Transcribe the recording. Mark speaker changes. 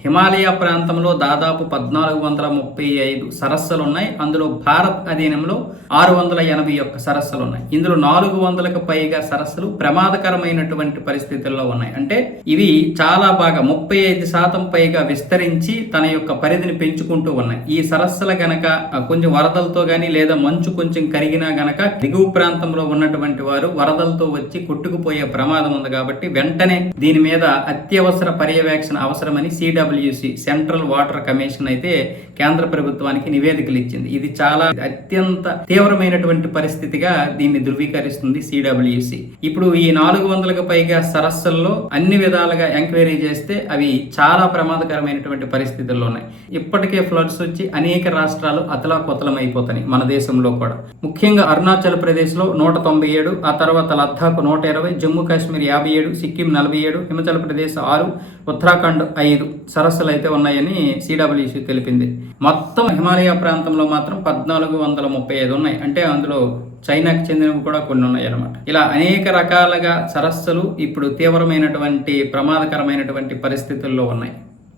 Speaker 1: హిమాలయ ప్రాంతంలో దాదాపు పద్నాలుగు వందల ముప్పై ఐదు సరస్సులు ఉన్నాయి అందులో భారత్ అధీనంలో ఆరు వందల ఎనభై ఒక్క సరస్సులు ఉన్నాయి ఇందులో నాలుగు వందలకు పైగా సరస్సులు ప్రమాదకరమైనటువంటి పరిస్థితుల్లో ఉన్నాయి. అంటే ఇవి చాలా బాగా ముప్పై ఐదు శాతం పైగా విస్తరించి తన యొక్క పరిధిని పెంచుకుంటూ ఉన్నాయి. ఈ సరస్సుల గనక కొంచెం వరదలతో గానీ లేదా మంచు కొంచెం కరిగినా గనక దిగువ ప్రాంతంలో ఉన్నటువంటి వారు వరదలతో వచ్చి కొట్టుకుపోయే ప్రమాదం ఉంది కాబట్టి వెంటనే దీని మీద అత్యవసర పర్యవేక్షణ అవసరమని సిడబ్ల్యూసి సెంట్రల్ వాటర్ కమిషన్ అయితే కేంద్ర ప్రభుత్వానికి నివేదికలు ఇచ్చింది. ఇది చాలా అత్యంత తీవ్రమైనటువంటి పరిస్థితిగా దీన్ని ధృవీకరిస్తుంది సిడబ్ల్యూసి. ఇప్పుడు ఈ నాలుగు వందలకు పైగా సరస్సుల్లో అన్ని విధాలుగా ఎంక్వైరీ చేస్తే అవి చాలా ప్రమాదకరమైనటువంటి పరిస్థితుల్లో ఉన్నాయి. ఇప్పటికే ఫ్లడ్స్ వచ్చి అనేక రాష్ట్రాలు అతలాకుతలం అయిపోతున్నాయి మన దేశంలో కూడా. ముఖ్యంగా అరుణాచల్ ప్రదేశ్లో నూట తొంభై ఏడు ఆ తర్వాత లద్దాఖ్ నూట ఇరవై జమ్మూ కాశ్మీర్ యాభై ఏడు సిక్కిం నలభై ఏడు హిమాచల్ ప్రదేశ్ ఆరు ఉత్తరాఖండ్ ఐదు. సరస్సులు అయితే ఉన్నాయని సిడబ్ల్యూసి తెలిపింది. మొత్తం హిమాలయ ప్రాంతంలో మాత్రం పద్నాలుగు వందల ముప్పై ఐదు ఉన్నాయి. అంటే అందులో చైనాకి చెందినవి కూడా కొన్ని ఉన్నాయి అన్నమాట. ఇలా అనేక రకాలుగా సరస్సులు ఇప్పుడు తీవ్రమైనటువంటి ప్రమాదకరమైనటువంటి పరిస్థితుల్లో ఉన్నాయి.